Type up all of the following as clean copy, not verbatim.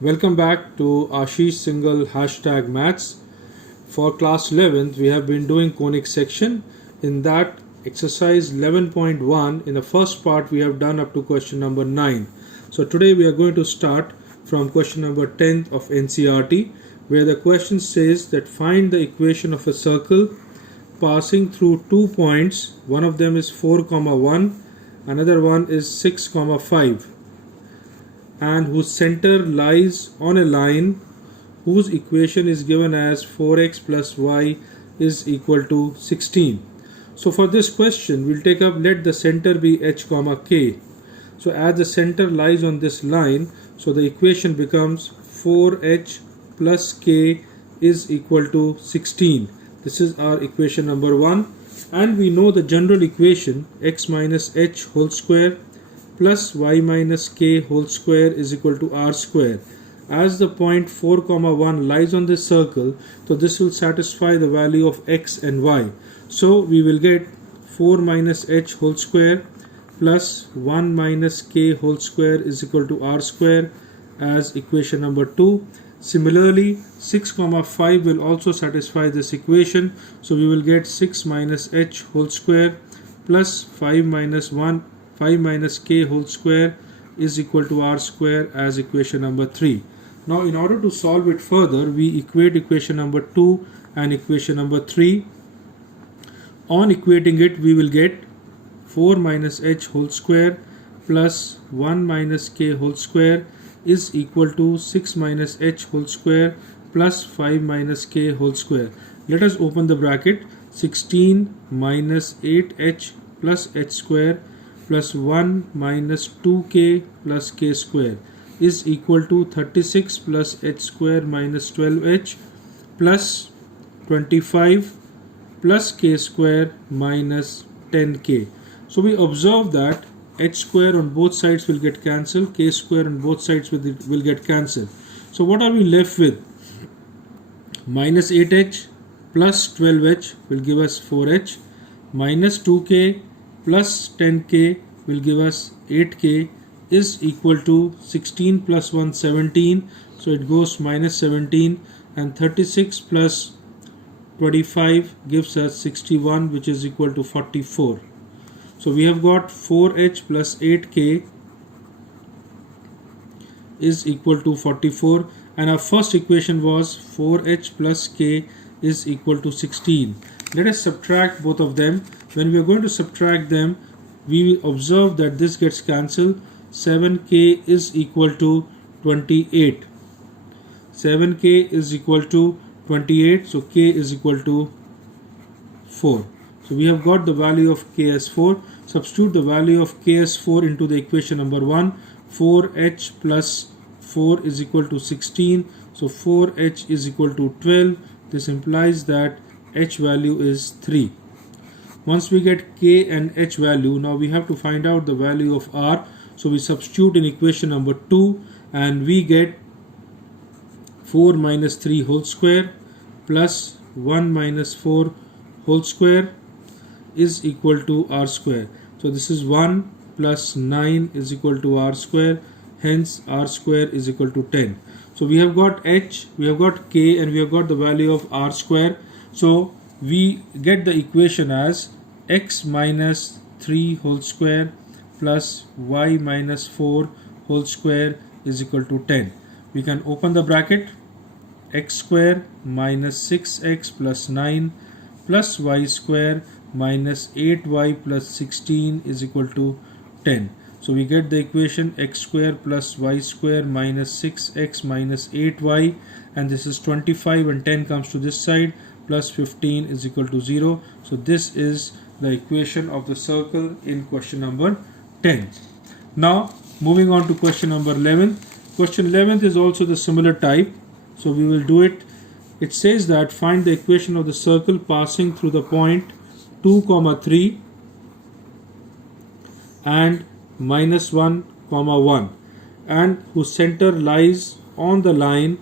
Welcome back to Ashish Singhal hashtag maths. For class 11th, we have been doing conic section. In that exercise 11.1, in the first part, we have done up to question number 9. So today we are going to start from question number 10 of NCERT, where the question says that find the equation of a circle passing through 2 points. One of them is 4, 1, another one is 6, 5. And whose center lies on a line whose equation is given as 4x plus y is equal to 16. So for this question, we'll take up let the center be h, k. So as the center lies on this line, so the equation becomes 4h plus k is equal to 16. This is our equation number 1. And we know the general equation x minus h whole square plus y minus k whole square is equal to r square. As the point 4, 1 lies on this circle, so this will satisfy the value of x and y. So we will get 4 minus h whole square plus 1 minus k whole square is equal to r square as equation number 2. Similarly, 6, 5 will also satisfy this equation. So we will get 6 minus h whole square plus 5 minus k whole square is equal to r square as equation number 3. Now in order to solve it further, we equate equation number 2 and equation number 3. On equating it, we will get 4 minus h whole square plus 1 minus k whole square is equal to 6 minus h whole square plus 5 minus k whole square. Let us open the bracket. 16 minus 8h plus h square plus 1 minus 2k plus k square is equal to 36 plus h square minus 12h plus 25 plus k square minus 10k. So we observe that h square on both sides will get cancelled, k square on both sides will get cancelled. So what are we left with? Minus 8h plus 12h will give us 4h, minus 2k plus 10k will give us 8k is equal to 16 plus 1 17, so it goes minus 17, and 36 plus 25 gives us 61, which is equal to 44. So we have got 4h plus 8k is equal to 44, and our first equation was 4h plus k is equal to 16. Let us subtract both of them. When we are going to subtract them, we observe that this gets cancelled. 7k is equal to 28. 7k is equal to 28, so k is equal to 4. So we have got the value of k as 4. Substitute the value of k as 4 into the equation number 1. 4h plus 4 is equal to 16. So 4h is equal to 12. This implies that h value is 3. Once we get k and h value, now we have to find out the value of r. So we substitute in equation number 2 and we get 4 minus 3 whole square plus 1 minus 4 whole square is equal to r square. So this is 1 plus 9 is equal to r square, hence r square is equal to 10. So we have got h, we have got k, and we have got the value of r square. So we get the equation as x minus 3 whole square plus y minus 4 whole square is equal to 10. We can open the bracket. X square minus 6x plus 9 plus y square minus 8y plus 16 is equal to 10. So we get the equation x square plus y square minus 6x minus 8y, and this is 25, and 10 comes to this side, plus 15 is equal to 0. So this is the equation of the circle in question number 10. Now moving on to question number 11. Question 11 is also the similar type. So we will do it. It says that find the equation of the circle passing through the point 2, 3 and minus 1, 1, and whose center lies on the line.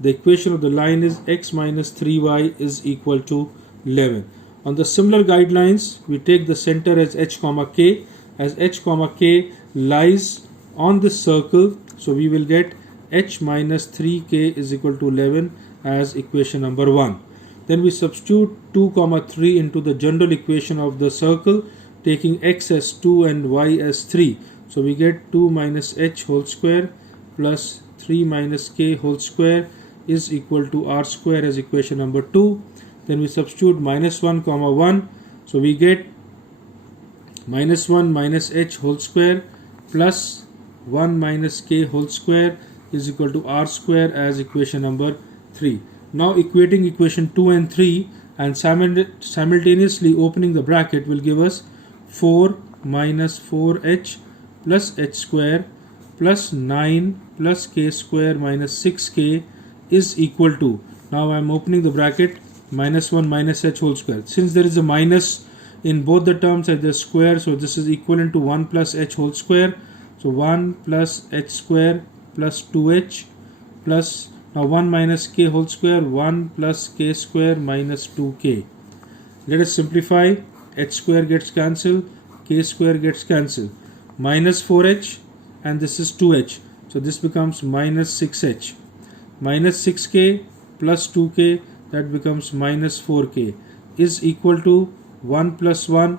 The equation of the line is x minus 3y is equal to 11. On the similar guidelines, we take the center as h, k. As h, k lies on this circle, so we will get h minus 3k is equal to 11 as equation number 1. Then we substitute 2 comma 3 into the general equation of the circle, taking x as 2 and y as 3. So we get 2 minus h whole square plus 3 minus k whole square is equal to r square as equation number 2. Then we substitute minus 1 comma 1. So we get minus 1 minus h whole square plus 1 minus k whole square is equal to r square as equation number 3. Now equating equation 2 and 3 and simultaneously opening the bracket will give us 4 minus 4h plus h square plus 9 plus k square minus 6k is equal to, now I am opening the bracket, minus 1 minus h whole square. Since there is a minus in both the terms at the square, so this is equivalent to 1 plus h whole square. So 1 plus h square plus 2h plus, now 1 minus k whole square, 1 plus k square minus 2k. Let us simplify. H square gets cancelled, k square gets cancelled. Minus 4h and this is 2h. So this becomes minus 6h. Minus 6k plus 2k, that becomes minus 4k is equal to 1 plus 1,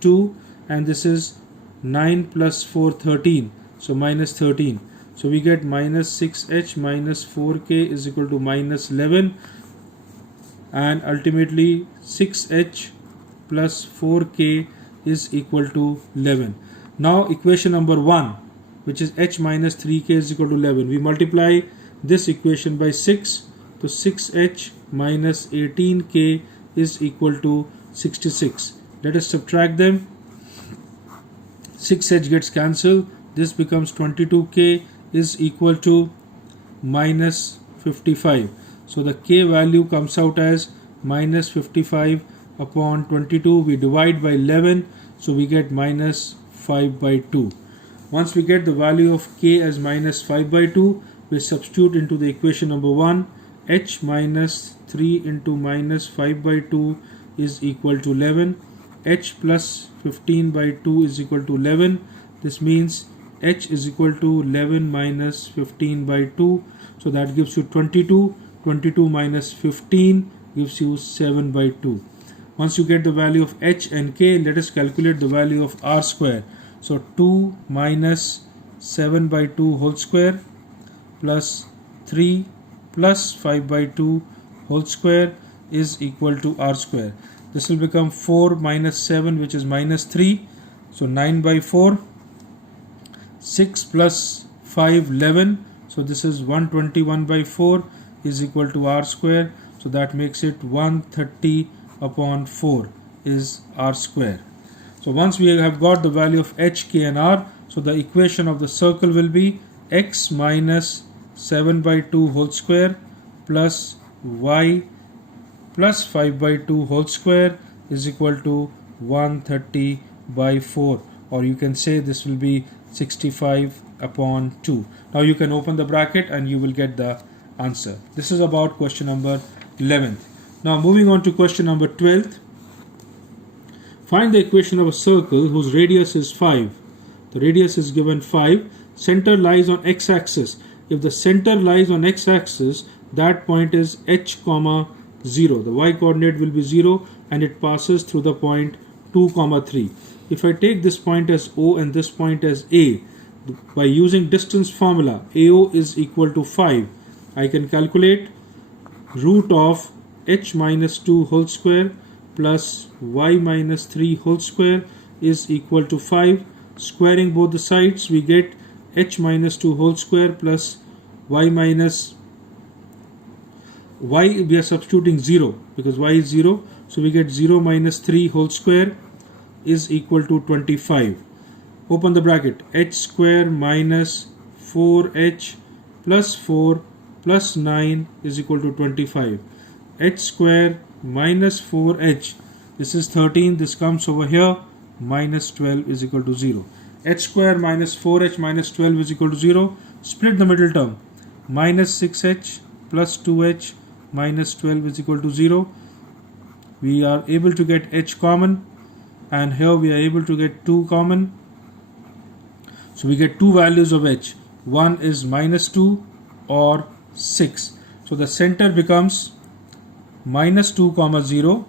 2, and this is 9 plus 4, 13. So minus 13. So we get minus 6h minus 4k is equal to minus 11, and ultimately 6h plus 4k is equal to 11. Now equation number 1, which is h minus 3k is equal to 11. We multiply this equation by 6, so 6h minus 18k is equal to 66. Let us subtract them. 6h gets cancelled. This becomes 22k is equal to minus 55. So the k value comes out as minus 55 upon 22. We divide by 11, so we get minus 5 by 2. Once we get the value of k as minus 5 by 2, we substitute into the equation number 1. H minus 3 into minus 5 by 2 is equal to 11. H plus 15 by 2 is equal to 11. This means H is equal to 11 minus 15 by 2. So that gives you 22. 22 minus 15 gives you 7 by 2. Once you get the value of H and K, let us calculate the value of R square. So 2 minus 7 by 2 whole square plus 3 plus 5 by 2 whole square is equal to R square. This will become 4 minus 7, which is minus 3. So 9 by 4. 6 plus 5, 11. So this is 121 by 4 is equal to R square. So that makes it 130 upon 4 is R square. So once we have got the value of H, K and R, so the equation of the circle will be x minus 7 by 2 whole square plus y plus 5 by 2 whole square is equal to 130 by 4, or you can say this will be 65 upon 2. Now you can open the bracket and you will get the answer. This is about question number 11th. Now moving on to question number 12th. Find the equation of a circle whose radius is 5. The radius is given 5. Center lies on x-axis. If the center lies on x-axis, that point is h comma 0. The y-coordinate will be 0 and it passes through the point 2 comma 3. If I take this point as O and this point as A, by using distance formula, AO is equal to 5. I can calculate root of h minus 2 whole square plus y minus 3 whole square is equal to 5. Squaring both the sides, we get h minus 2 whole square plus y minus y, we are substituting 0 because y is 0. So we get 0 minus 3 whole square is equal to 25. Open the bracket. H square minus 4h plus 4 plus 9 is equal to 25. H square minus 4h, this is 13, this comes over here, minus 12 is equal to 0. H square minus 4h minus 12 is equal to 0. Split the middle term. Minus 6h plus 2h minus 12 is equal to 0. We are able to get h common, and here we are able to get 2 common. So we get two values of h. One is minus 2 or 6. So the center becomes minus 2 comma 0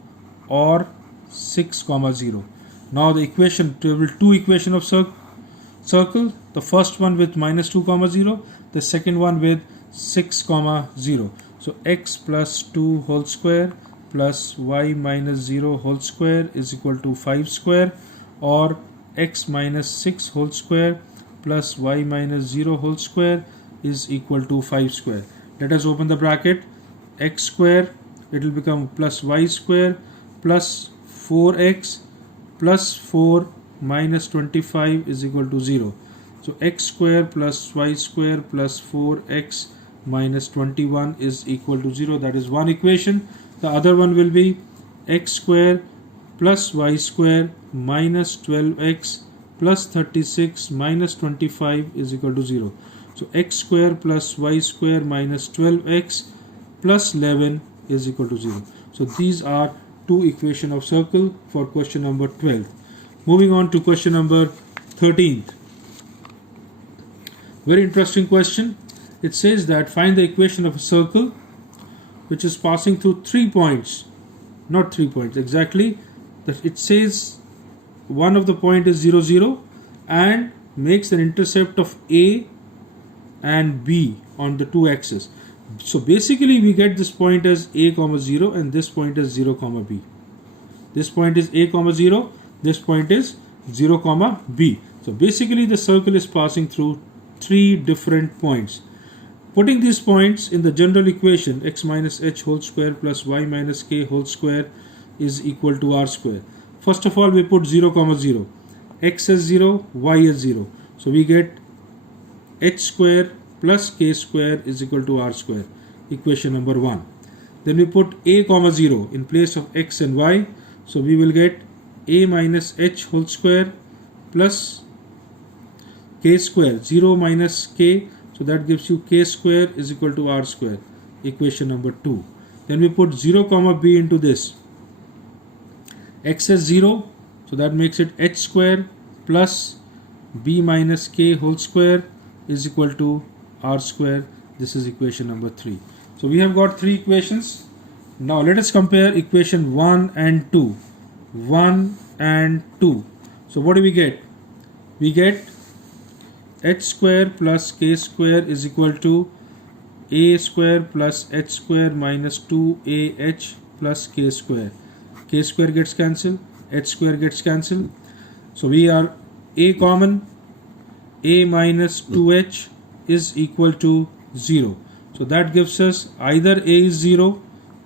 or 6 comma 0. Now the equation, two equation of circle, the first one with minus 2 comma 0, the second one with 6 comma 0. So x plus 2 whole square plus y minus 0 whole square is equal to 5 square, or x minus 6 whole square plus y minus 0 whole square is equal to 5 square. Let us open the bracket. X square, it will become plus y square plus 4x plus 4 minus 25 is equal to 0. So x square plus y square plus 4x minus 21 is equal to 0. That is one equation. The other one will be x square plus y square minus 12x plus 36 minus 25 is equal to 0. So x square plus y square minus 12x plus 11 is equal to 0. So these are two equations of circle for question number 12. Moving on to question number 13. Very interesting question. It says that find the equation of a circle which is passing through 3 points. Not 3 points exactly. It says one of the point is 0, 0 and makes an intercept of A and B on the two axes. So basically we get this point as A comma 0 and this point is 0 comma B. This point is A comma 0, this point is 0 comma B. So basically the circle is passing through 3 different points. Putting these points in the general equation, x minus h whole square plus y minus k whole square is equal to r square. First of all we put 0 comma 0. X is 0, y is 0. So we get h square plus k square is equal to r square. Equation number 1. Then we put a comma 0 in place of x and y. So we will get a minus h whole square plus k square, 0 minus k, so that gives you k square is equal to r square. Equation number 2. Then we put 0 comma b into this. X is 0, so that makes it h square plus b minus k whole square is equal to r square. This is equation number 3. So we have got 3 equations. Now let us compare equation 1 and 2. 1 and 2. So what do we get? We get h square plus k square is equal to a square plus h square minus 2ah plus k square. K square gets cancelled, h square gets cancelled. So we are a common, a minus 2h is equal to 0. So that gives us either a is 0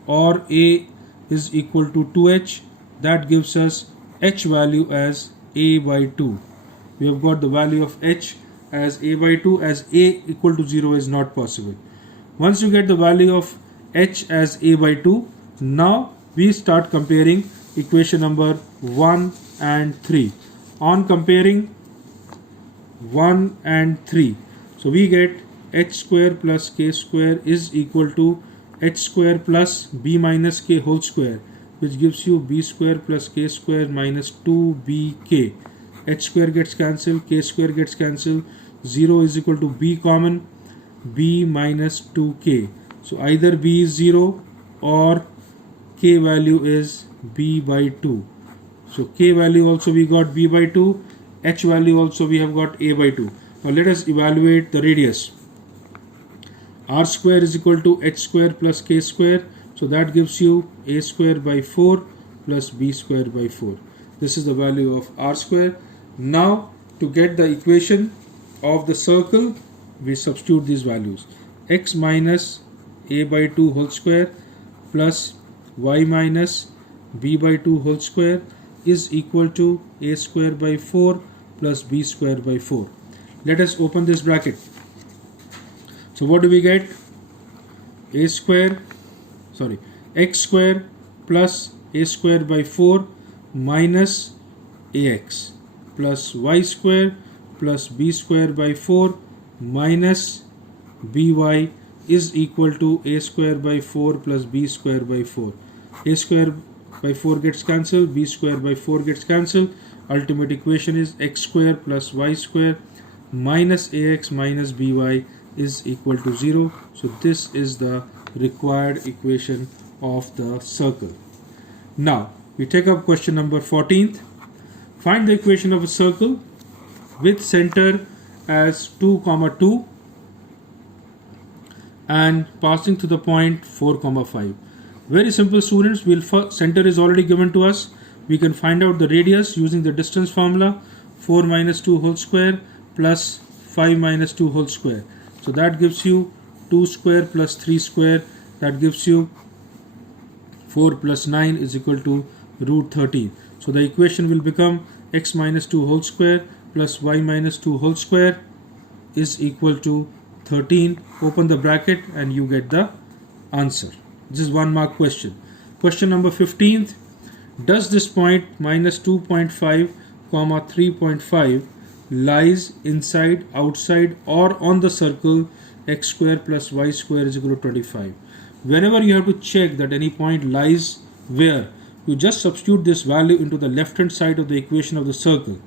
or a is equal to 2h. That gives us h value as a by 2. We have got the value of h as a by 2, as a equal to 0 is not possible. Once you get the value of h as a by 2, now we start comparing equation number 1 and 3. On comparing 1 and 3, so we get h square plus k square is equal to h square plus b minus k whole square, which gives you b square plus k square minus 2bk. H square gets cancelled, k square gets cancelled, 0 is equal to b common, b minus 2k. So either b is 0 or k value is b by 2. So k value also we got b by 2, h value also we have got a by 2. Now let us evaluate the radius. R square is equal to h square plus k square. So that gives you a square by 4 plus b square by 4. This is the value of r square. Now to get the equation of the circle, we substitute these values. X minus a by 2 whole square plus y minus b by 2 whole square is equal to a square by 4 plus b square by 4. Let us open this bracket. So what do we get? X square plus a square by 4 minus ax plus y square plus b square by 4 minus by is equal to a square by 4 plus b square by 4. A square by 4 gets cancelled, b square by 4 gets cancelled. Ultimate equation is x square plus y square minus ax minus by is equal to 0. So this is the required equation of the circle. Now we take up question number 14th. Find the equation of a circle with center as 2, 2 and passing to the point 4, 5. Very simple, students. Center is already given to us. We can find out the radius using the distance formula, 4 minus 2 whole square plus 5 minus 2 whole square. So that gives you 2 square plus 3 square. That gives you 4 plus 9 is equal to root 13. So the equation will become x minus 2 whole square plus y minus 2 whole square is equal to 13. Open the bracket and you get the answer. This is 1 mark question. Question number 15th. Does this point minus 2.5 comma 3.5 lies inside, outside or on the circle x square plus y square is equal to 25? Whenever you have to check that any point lies where, you just substitute this value into the left hand side of the equation of the circle.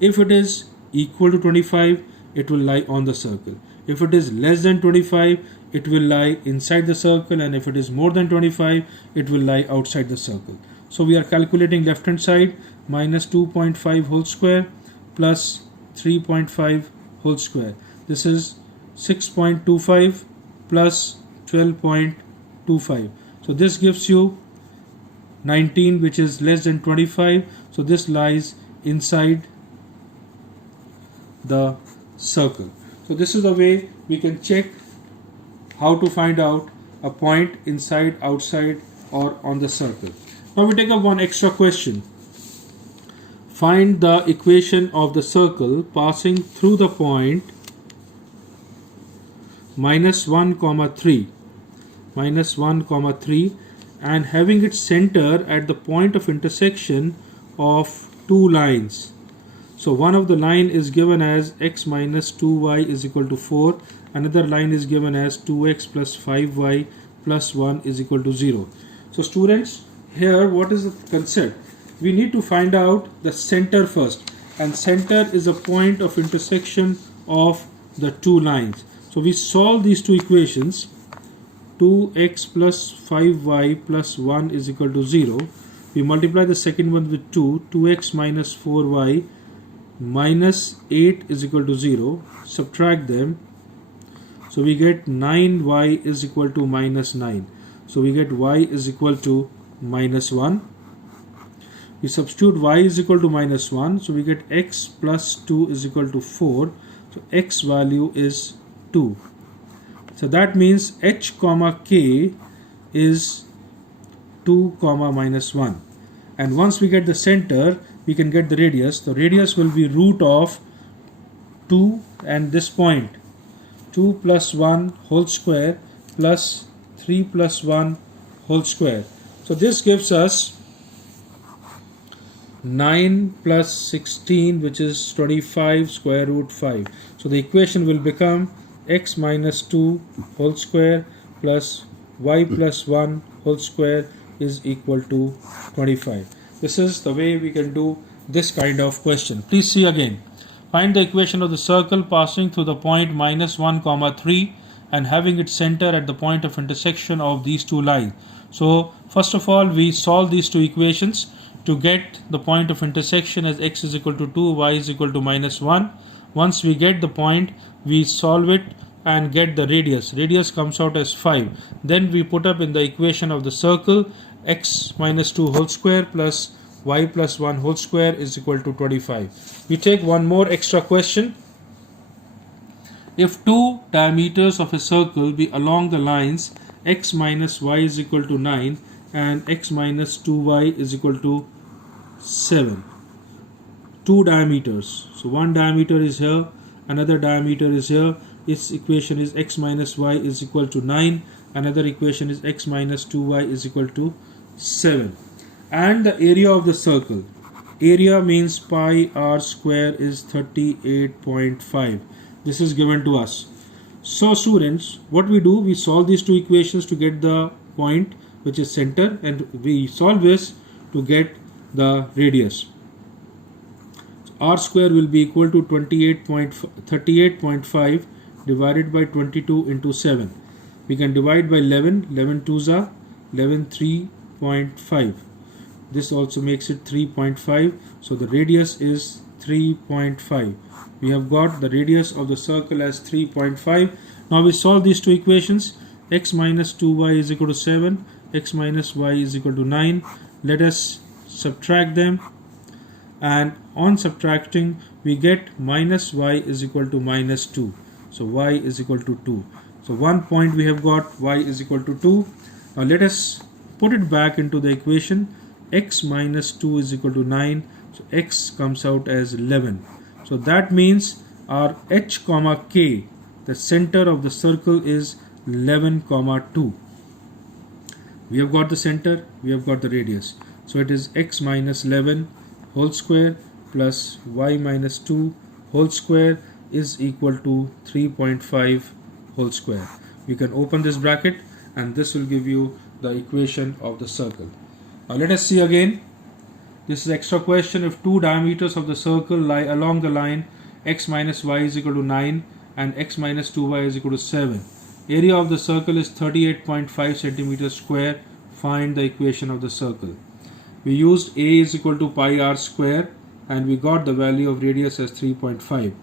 If it is equal to 25, it will lie on the circle. If it is less than 25, it will lie inside the circle, and if it is more than 25, it will lie outside the circle. So we are calculating left hand side, minus 2.5 whole square plus 3.5 whole square. This is 6.25 plus 12.25. So this gives you 19, which is less than 25. So this lies inside the circle. So this is the way we can check how to find out a point inside, outside or on the circle. Now we take up one extra question. Find the equation of the circle passing through the point minus 1, 3 and having its center at the point of intersection of two lines. So one of the line is given as x minus 2y is equal to 4. Another line is given as 2x plus 5y plus 1 is equal to 0. So students, here what is the concept? We need to find out the center first, and center is a point of intersection of the two lines. So we solve these two equations. 2x plus 5y plus 1 is equal to 0. We multiply the second one with 2. 2x minus 4y minus 8 is equal to 0. Subtract them. So we get 9y is equal to minus 9. So we get y is equal to minus 1. We substitute y is equal to minus 1. So we get x plus 2 is equal to 4. So x value is 2. So that means h comma k is 2 comma minus 1. And once we get the center, we can get the radius. The radius will be root of 2 and this point. 2 plus 1 whole square plus 3 plus 1 whole square. So this gives us 9 plus 16, which is 25 square root 5. So the equation will become x minus 2 whole square plus y plus 1 whole square is equal to 25. This is the way we can do this kind of question. Please see again. Find the equation of the circle passing through the point minus 1, 3 and having its center at the point of intersection of these two lines. So first of all, we solve these two equations to get the point of intersection as x is equal to 2, y is equal to minus 1. Once we get the point, we solve it and get the radius. Radius comes out as 5. Then we put up in the equation of the circle x minus 2 whole square plus y plus 1 whole square is equal to 25. We take one more extra question. If two diameters of a circle be along the lines x minus y is equal to 9 and x minus 2y is equal to 7. Two diameters. So one diameter is here, another diameter is here. Its equation is x minus y is equal to 9. Another equation is x minus 2y is equal to 7. And the area of the circle. Area means pi r square is 38.5. This is given to us. So students, what we do, we solve these two equations to get the point which is center, and we solve this to get the radius. So r square will be equal to 38.5 divided by 22 into 7. We can divide by 11. 11 2s are 11 3.5. This also makes it 3.5. So the radius is 3.5. We have got the radius of the circle as 3.5. Now we solve these two equations. X minus 2y is equal to 7. X minus y is equal to 9. Let us subtract them. And on subtracting, we get minus y is equal to minus 2. So y is equal to 2. So 1 point we have got y is equal to 2. Now let us put it back into the equation. X minus 2 is equal to 9. So x comes out as 11. So that means our h comma k, the center of the circle, is 11 comma 2. We have got the center, we have got the radius. So it is x minus 11 whole square plus y minus 2 whole square is equal to 3.5 whole square. We can open this bracket and this will give you the equation of the circle. Now let us see again. This is extra question. If two diameters of the circle lie along the line x minus y is equal to 9 and x minus 2y is equal to 7. Area of the circle is 38.5 centimeters square. Find the equation of the circle. We used a is equal to pi r square and we got the value of radius as 3.5.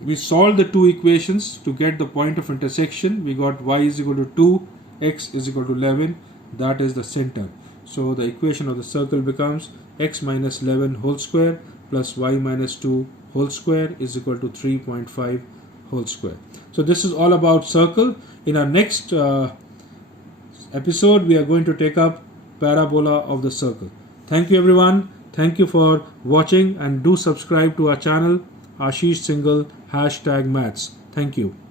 We solved the two equations to get the point of intersection. We got y is equal to 2, x is equal to 11. That is the center. So the equation of the circle becomes x minus 11 whole square plus y minus 2 whole square is equal to 3.5 whole square. So this is all about circle. In our next episode, we are going to take up parabola of the circle. Thank you everyone. Thank you for watching and do subscribe to our channel Ashish Singhal #maths. Thank you.